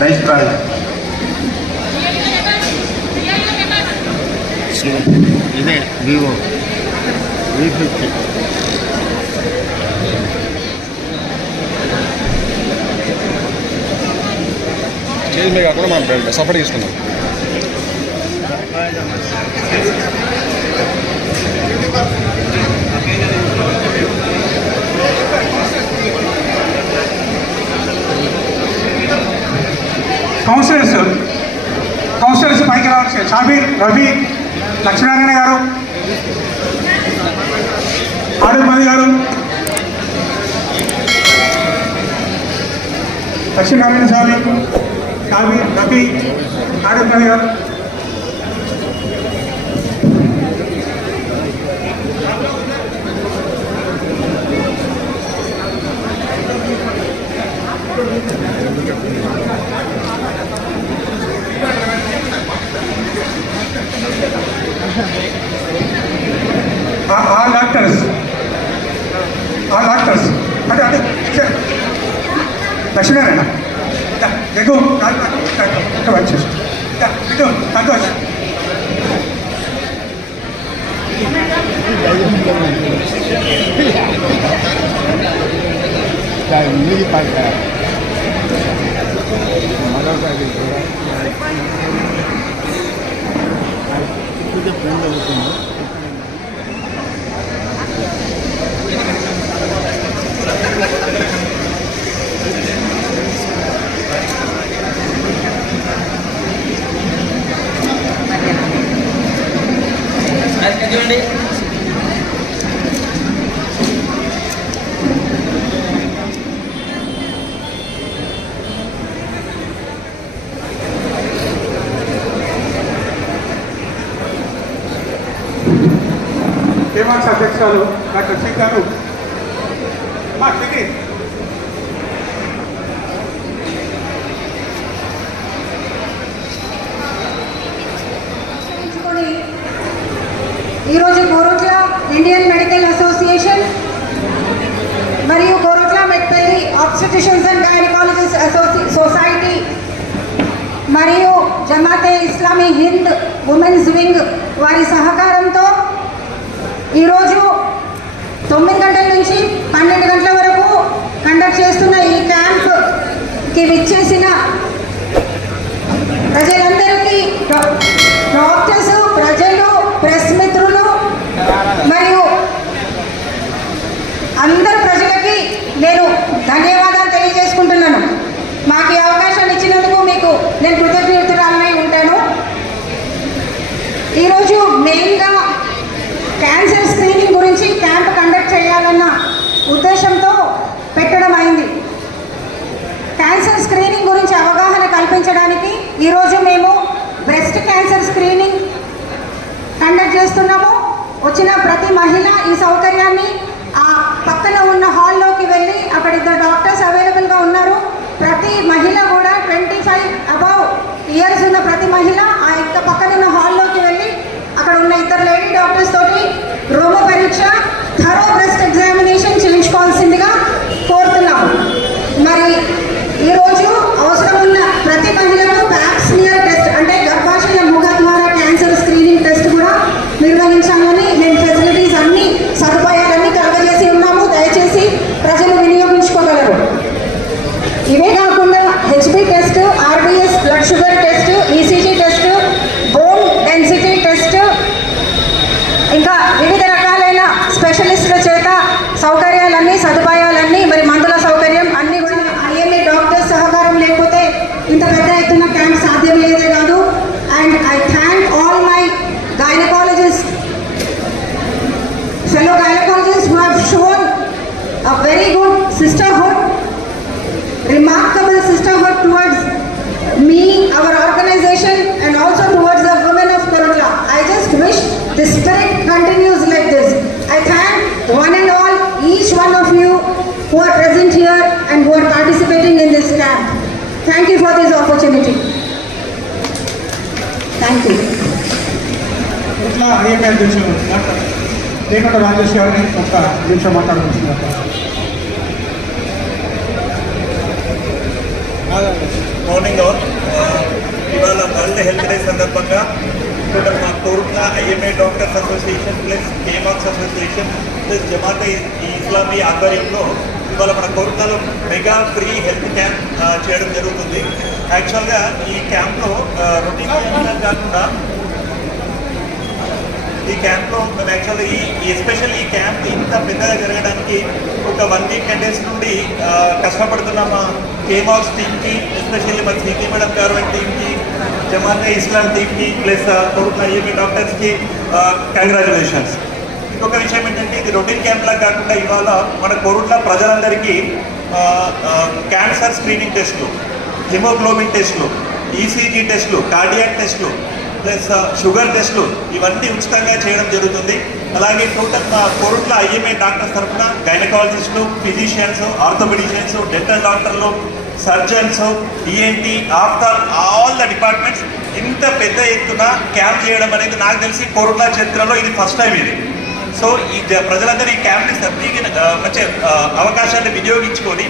Nice try ఇదే Vivo V fifty stage మీద కాకుండా మనం సపోర్ట్ తీసుకుందాం కౌన్సిలర్స్ కౌన్సిలర్స్ పైకి రావాల్సి షాబీర్ రవి లక్ష్మీనారాయణ గారు ఆడుమది గారు లక్ష్మీనారాయణ స్వామి షాబీర్ రవి ఆడుమది గారు. ఆ డాక్టర్స్ ఆ డాక్టర్స్ అంటే అంటే లక్ష్మీనారాయణ దా, వచ్చేసి ఇటు సంతోష్ ఇది పక్క ఫ్రెండ్ అవుతుంది. చూడండి గారు మా సింగి ఈరోజు కోరుట్ల ఇండియన్ మెడికల్ అసోసియేషన్ మరియు Korutla Metpally obstetricians and gynaecologist అసోసి society మరియు జమాతే ఇస్లామీ హింద్ ఉమెన్స్ వింగ్ వారి సహకారంతో ఈరోజు తొమ్మిది గంటల నుంచి పన్నెండు గంటల వరకు కండక్ట్ చేస్తున్న ఈ క్యాంప్కి విచ్చేసిన ప్రజలందరికీ డాక్టర్స్ ప్రజలు ప్రెస్ మిత్రులు మరియు అందరు ప్రజలకి నేను ధన్యవాదాలు తెలియజేసుకుంటున్నాను. మాకు ఈ అవకాశాన్ని ఇచ్చినందుకు మీకు నేను కృతజ్ఞతరాలనై ఉంటాను. ఈరోజు మెయిన్గా క్యాన్సర్ స్క్రీనింగ్ గురించి క్యాంప్ చేయాలన్న ఉద్దేశంతో పెట్టడం అయింది. క్యాన్సర్ స్క్రీనింగ్ గురించి అవగాహన కల్పించడానికి ఈరోజు మేము బ్రెస్ట్ క్యాన్సర్ స్క్రీనింగ్ కండక్ట్ చేస్తున్నాము. వచ్చిన ప్రతి మహిళ ఈ సౌకర్యాన్ని ఆ పక్కన ఉన్న హాల్లోకి వెళ్ళి అక్కడ ఇద్దరు డాక్టర్స్ అవైలబుల్గా ఉన్నారు. ప్రతి మహిళ కూడా ట్వంటీ ఫైవ్ అబౌవ్ ఇయర్స్ ఉన్న ప్రతి మహిళ ఆ యొక్క పక్కన ఉన్న హాల్లోకి వెళ్ళి అక్కడ ఉన్న ఇద్దరు లేడీ డాక్టర్స్ తోటి రోమ పరీక్ష thorough breast exam Regonda Rajesh గారిని ఒక నిమిషం మాట్లాడుకుంటున్నారు మార్నింగ్ ఆల్. ఇవాళ వరల్డ్ హెల్త్ డే సందర్భంగా ఇక్కడ మా Korutla IMA doctors association plus కేమాక్స్ association plus Jamaat e Islami ఆధ్వర్యంలో ఇవాళ మన కోరుట్లలో మెగా ఫ్రీ హెల్త్ క్యాంప్ చేయడం జరుగుతుంది. యాక్చువల్గా ఈ క్యాంప్లో రొటీన్ కాకుండా ఈ క్యాంప్లో యాక్చువల్లీ ఈ ఎస్పెషల్ ఈ క్యాంప్ ఇంత పెద్దగా జరగడానికి ఒక వన్ వీక్ టెన్ డేస్ నుండి ఆ, కష్టపడుతున్న మా కేమాక్స్ టీమ్కి ఎస్పెషల్లీ మా సిటీ మేడం గారు టీమ్కి జమాతే ఇస్లాం టీమ్కి ప్లస్ కొడుకు ఐఎంఈ డాక్టర్స్కి కంగ్రాచులేషన్స్ ఇంకొక విషయం ఏంటంటే ఇది రొటీన్ క్యాంప్లా కాకుండా ఇవాళ మన కోరుట్ల ప్రజలందరికీ క్యాన్సర్ స్క్రీనింగ్ టెస్ట్లు హిమోగ్లోబిన్ టెస్ట్లు ఈసీజీ టెస్ట్లు కార్డియాక్ టెస్ట్లు ప్లస్ షుగర్ టెస్టులు ఇవన్నీ ఉచితంగా చేయడం జరుగుతుంది. అలాగే టోటల్ మా కోరుట్ల ఐఎంఏ డాక్టర్స్ తరఫున గైనకాలజిస్టులు ఫిజిషియన్స్ ఆర్థోపెడిషియన్స్ డెంటల్ డాక్టర్లు surgeons ENT after all the departments ఇంత పెద్ద ఎత్తున క్యాంప్ చేయడం అనేది నాకు తెలిసి కోరుట్ల చరిత్రలో ఇది ఫస్ట్ టైం ఇది. సో ఈ జ- ప్రజలందరూ ఈ క్యాంప్ని సద్విగి మంచి అవకాశాన్ని వినియోగించుకొని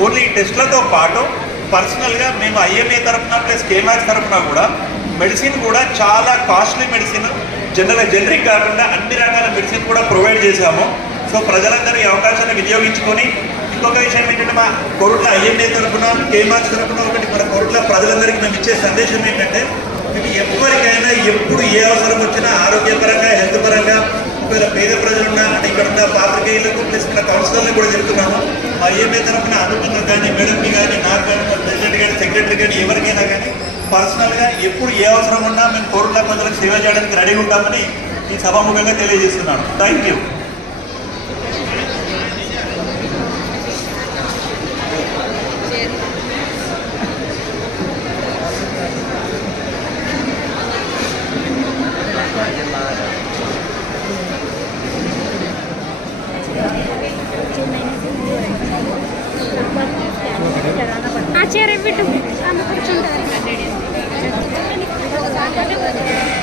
ఓన్లీ టెస్ట్లతో పాటు పర్సనల్గా మేము ఐఎంఏ తరఫున ప్లస్ కేమాక్స్ తరఫున కూడా మెడిసిన్ కూడా చాలా కాస్ట్లీ మెడిసిన్. జనరల్ జనరిక్ కాకుండా అన్ని రకాల మెడిసిన్ కూడా ప్రొవైడ్ చేశాము. సో ప్రజలందరూ ఈ అవకాశాన్ని వినియోగించుకొని ఇంకొక విషయం ఏంటంటే మా కోరుట్ల ఐఎంఏ తరఫున కేమాక్స్ తరఫున ఒకటి మన కోరుట్ల ప్రజలందరికీ మేము ఇచ్చే సందేశం ఏంటంటే మేము ఎవరికైనా ఎప్పుడు ఏ అవసరం వచ్చినా ఆరోగ్యపరంగా హెల్త్ పరంగా ఒకవేళ పేద ప్రజలున్నా అంటే ఇక్కడ ఉన్న పాత్రికేయులకు ప్లస్ ఇక్కడ కౌన్సిలర్లకు కూడా చెప్తున్నాము ఆ ఏమే తరఫున అనుకున్న కానీ మేడంకి కానీ నాకు కానీ ప్రెసిడెంట్ కానీ సెక్రటరీ కానీ ఎవరికైనా కానీ పర్సనల్గా ఎప్పుడు ఏ అవసరం ఉన్నా మేము కోరుట్ల ప్రజలకు సేవ చేయడానికి రెడీగా ఉంటామని ఈ సభాముఖంగా తెలియజేస్తున్నాను. థ్యాంక్ యూ ఆ చీర పెట్టు? ఆమె కూర్చుంటారు Hadi bakalım.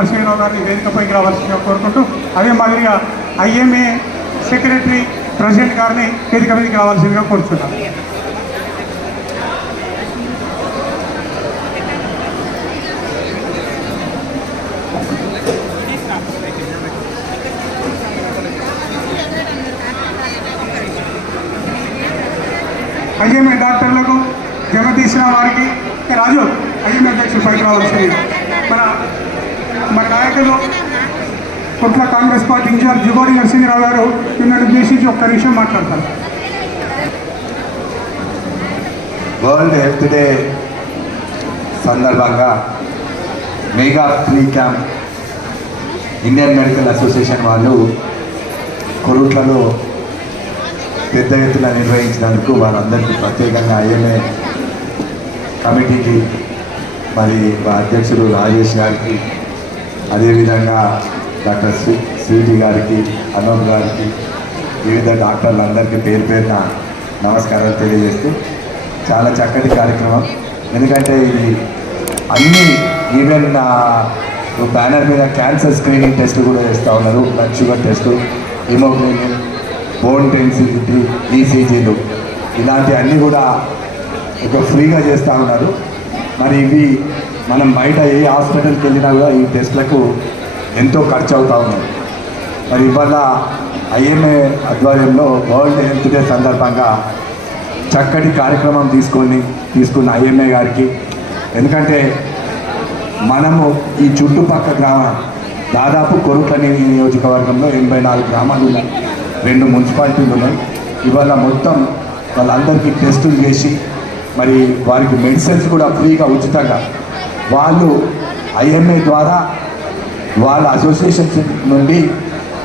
నరసింహరావు గారిని వేదికపైకి రావాల్సిందిగా కోరుకుంటూ అదే మాదిరిగా ఐఎంఏ సెక్రటరీ ప్రెసిడెంట్ గారిని వేదిక మీదకి రావాల్సిందిగా కోరుతున్నాను ఐఎంఏ డాక్టర్లకు జమ తీసిన వారికి రాజు ఐఎంఏ అధ్యక్షుడు పైకి రావాల్సింది నాయకులు కొట్ల కాంగ్రెస్ పార్టీ ఇన్ఛార్జ్ జుగోడి నరసింహరావు గారు మిమ్మల్ని ఉద్దేశించి ఒక్క నిమిషం మాట్లాడతారు. వరల్డ్ హెల్త్ డే సందర్భంగా mega free camp Indian medical association వాళ్ళు కొరుట్లలో పెద్ద ఎత్తున నిర్వహించినందుకు వారందరికీ ప్రత్యేకంగా ఐఎంఏ కమిటీకి మరి మా అధ్యక్షుడు రాజేష్ గారికి అదేవిధంగా డాక్టర్ శ్రీ శ్రీజీ గారికి అనోజ్ గారికి వివిధ డాక్టర్లందరికీ పేరు పేరున నమస్కారాలు తెలియజేస్తూ చాలా చక్కటి కార్యక్రమం. ఎందుకంటే ఇది అన్ని ఈవెన్ బ్యానర్ మీద క్యాన్సర్ స్క్రీనింగ్ టెస్ట్ కూడా చేస్తూ ఉన్నారు. Blood sugar test haemoglobin bone density ఈసీజీలు. ఇలాంటి అన్నీ కూడా ఒక ఫ్రీగా చేస్తూ ఉన్నారు. మరి ఇవి మనం బయట ఏ హాస్పిటల్కి వెళ్ళినా కూడా ఈ టెస్ట్లకు ఎంతో ఖర్చు అవుతా ఉన్నాయి మరి ఇవాళ ఐఎంఏ ఆధ్వర్యంలో వరల్డ్ హెల్త్ డే సందర్భంగా చక్కటి కార్యక్రమం తీసుకొని తీసుకున్న ఐఎంఏ గారికి. ఎందుకంటే మనము ఈ చుట్టుపక్కల గ్రామ దాదాపు కొరుకని నియోజకవర్గంలో ఎనభై నాలుగు గ్రామాలు ఉన్నాయి. రెండు మున్సిపాలిటీలు ఉన్నాయి. ఇవాళ మొత్తం వాళ్ళందరికీ టెస్టులు చేసి మరి వారికి మెడిసిన్స్ కూడా ఫ్రీగా ఉచితంగా వాళ్ళు ఐఎంఏ ద్వారా వాళ్ళ అసోసియేషన్స్ నుండి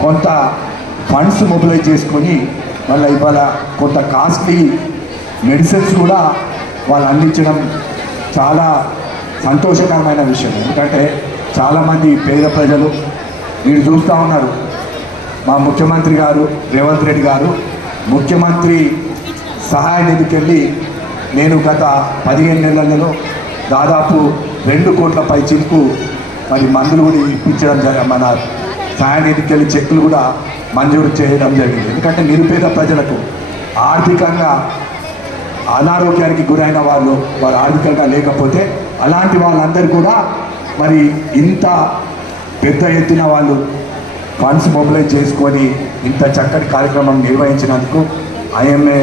కొంత ఫండ్స్ మొబిలైజ్ చేసుకొని మళ్ళీ ఇవాళ కొంత కాస్ట్లీ మెడిసిన్స్ కూడా వాళ్ళు అందించడం చాలా సంతోషకరమైన విషయం. ఎందుకంటే చాలామంది పేద ప్రజలు మీరు చూస్తూ ఉన్నారు. మా ముఖ్యమంత్రి గారు రేవంత్ రెడ్డి గారు ముఖ్యమంత్రి సహాయ నిధికి వెళ్ళి నేను గత పదిహేను నెలలలో దాదాపు రెండు కోట్ల పై చిలుకు మరి మందులు కూడా ఇప్పించడం జరిగింది మన సహాయ వెళ్ళి చెక్కులు కూడా మంజూరు చేయడం జరిగింది. ఎందుకంటే నిరుపేద ప్రజలకు ఆర్థికంగా అనారోగ్యానికి గురైన వాళ్ళు వారు ఆర్థికంగా లేకపోతే అలాంటి వాళ్ళందరూ కూడా మరి ఇంత పెద్ద ఎత్తున వాళ్ళు ఫండ్స్ మొబిలైజ్ చేసుకొని ఇంత చక్కటి కార్యక్రమం నిర్వహించినందుకు ఐఎంఏ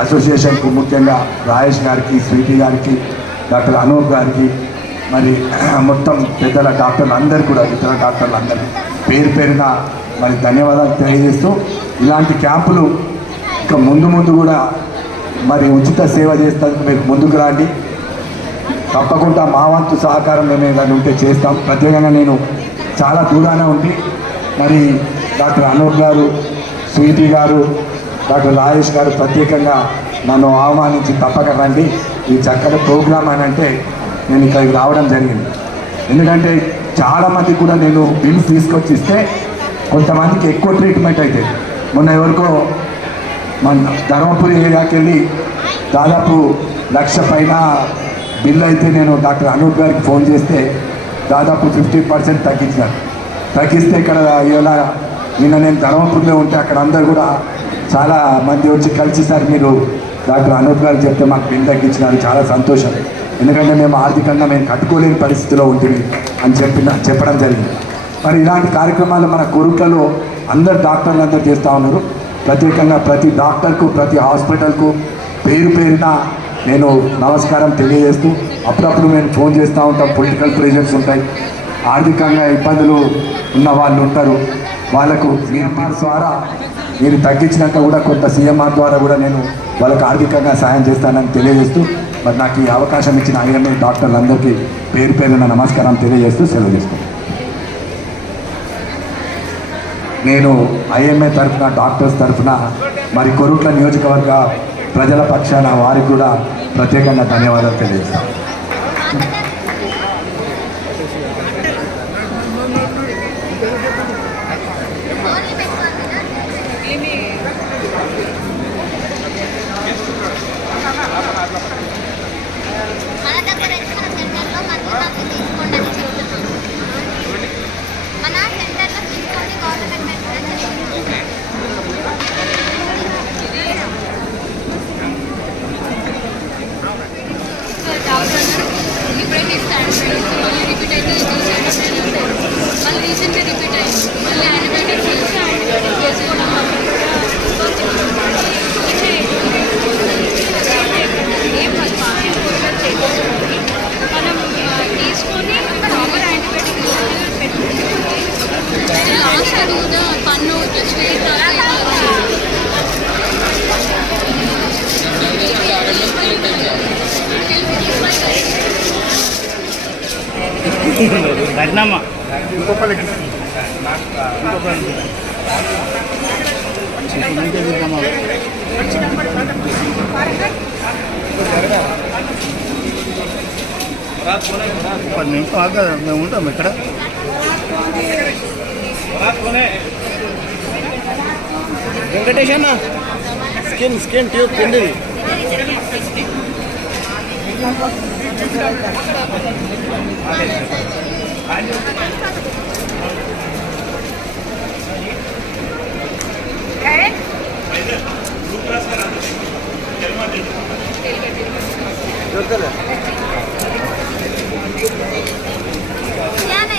అసోసియేషన్కు ముఖ్యంగా రాయేష్ గారికి స్వీటీ గారికి డాక్టర్ అనూప్ గారికి మరి మొత్తం పెద్దల డాక్టర్లు అందరూ కూడా ఇతర డాక్టర్లు అందరూ పేరు పేరున మరి ధన్యవాదాలు తెలియజేస్తూ ఇలాంటి క్యాంపులు ఇంకా ముందు ముందు కూడా మరి ఉచిత సేవ చేస్తానికి మీరు ముందుకు రండి. తప్పకుండా మా వంతు సహకారం మేము దాన్ని ఉంటే చేస్తాం. ప్రత్యేకంగా నేను చాలా దూరానే ఉండి మరి డాక్టర్ అనూప్ గారు స్వీటీ గారు డాక్టర్ రాజేష్ గారు ప్రత్యేకంగా నన్ను ఆహ్వానించి తప్పక రండి. ఈ చక్కటి ప్రోగ్రామ్ అని అంటే నేను ఇక్కడికి రావడం జరిగింది. ఎందుకంటే చాలామంది కూడా నేను బిల్స్ తీసుకొచ్చి ఇస్తే కొంతమందికి ఎక్కువ ట్రీట్మెంట్ అయితే. మొన్న ఎవరికో మన ధర్మపురి ఏరియాకి వెళ్ళి దాదాపు లక్ష పైన బిల్ అయితే నేను డాక్టర్ అనూప్ గారికి ఫోన్ చేస్తే దాదాపు ఫిఫ్టీ పర్సెంట్ తగ్గించారు తగ్గిస్తే ఇక్కడ ఇలా నిన్న నేను ధర్మపురిలో ఉంటే అక్కడ అందరు కూడా చాలా మంది వచ్చి కలిసి సార్ మీరు డాక్టర్ అనూప్ గారు చెప్తే మాకు బిల్ తగ్గించినారు చాలా సంతోషం. ఎందుకంటే మేము ఆర్థికంగా మేము కట్టుకోలేని పరిస్థితిలో ఉంటుంది అని చెప్పిన చెప్పడం జరిగింది. మరి ఇలాంటి కార్యక్రమాలు మన కొరుట్లలో అందరు డాక్టర్లు అందరూ చేస్తూ ఉన్నారు. ప్రత్యేకంగా ప్రతి డాక్టర్కు ప్రతి హాస్పిటల్కు పేరు పేరున నేను నమస్కారం తెలియజేస్తూ అప్పుడప్పుడు మేము ఫోన్ చేస్తూ ఉంటాం పొలిటికల్ ప్రెజర్స్ ఉంటాయి. ఆర్థికంగా ఇబ్బందులు ఉన్న వాళ్ళు ఉంటారు. వాళ్ళకు సీఎంఆర్ ద్వారా నేను తగ్గించినాక కూడా కొంత సీఎంఆర్ ద్వారా కూడా నేను వాళ్ళకు ఆర్థికంగా సాయం చేస్తానని తెలియజేస్తూ మరి నాకు ఈ అవకాశం ఇచ్చిన ఐఎంఏ డాక్టర్లందరికీ పేరు పేరున నమస్కారం తెలియజేస్తూ సెలవు చేస్తాను నేను ఐఎంఏ తరఫున డాక్టర్స్ తరఫున మరి కొరుట్ల నియోజకవర్గ ప్రజల పక్షాన వారికి కూడా ప్రత్యేకంగా ధన్యవాదాలు తెలియజేస్తాను. పది నిమిషం ఆగా మేము ఉంటాం ఇక్కడ వెంకటేష్ అన్న స్కిన్ స్కిన్ ట్యూబ్ కింది याने याने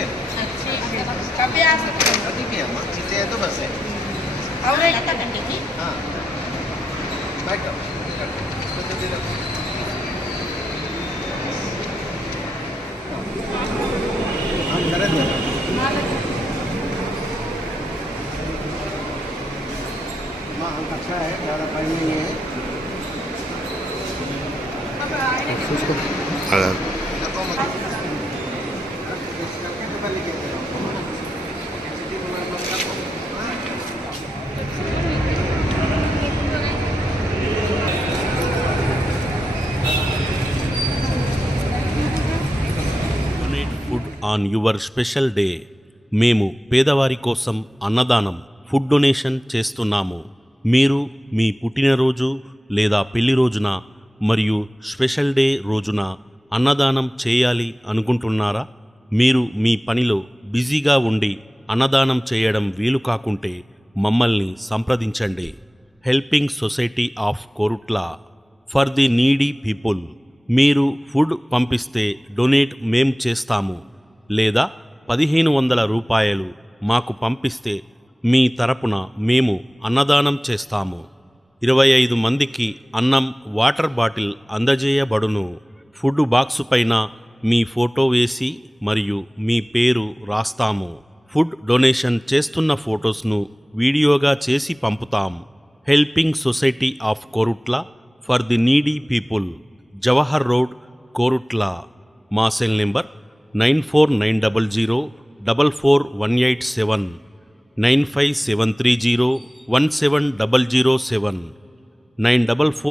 सकते हैं कभी आ सकते हैं कभी भी हम जीते हैं तो बस है और एक घंटे की हाँ बैठो हम अच्छा है ज़्यादा पानी नहीं है ఆన్ యువర్ స్పెషల్ డే మేము పేదవారి కోసం అన్నదానం ఫుడ్ డొనేషన్ చేస్తున్నాము. మీరు మీ పుట్టినరోజు లేదా పెళ్ళి రోజున మరియు స్పెషల్ డే రోజున అన్నదానం చేయాలి అనుకుంటున్నారా? మీరు మీ పనిలో బిజీగా ఉండి అన్నదానం చేయడం వీలు కాకుంటే మమ్మల్ని సంప్రదించండి. Helping society of Korutla for the needy people మీరు ఫుడ్ పంపిస్తే డొనేట్ మేం చేస్తాము. లేదా పదిహేను వందల రూపాయలు మాకు పంపిస్తే మీ తరపున మేము అన్నదానం చేస్తాము. ఇరవై ఐదు మందికి అన్నం వాటర్ బాటిల్ అందజేయబడును. ఫుడ్ బాక్సు పైన మీ ఫోటో వేసి మరియు మీ పేరు రాస్తాము. ఫుడ్ డొనేషన్ చేస్తున్న ఫొటోస్ను వీడియోగా చేసి పంపుతాం. Helping society of Korutla for the needy people. Jawahar road Korutla. మా cell number nine four nine double zero double four one eight seven nine five seven three zero one seven double zero seven nine double four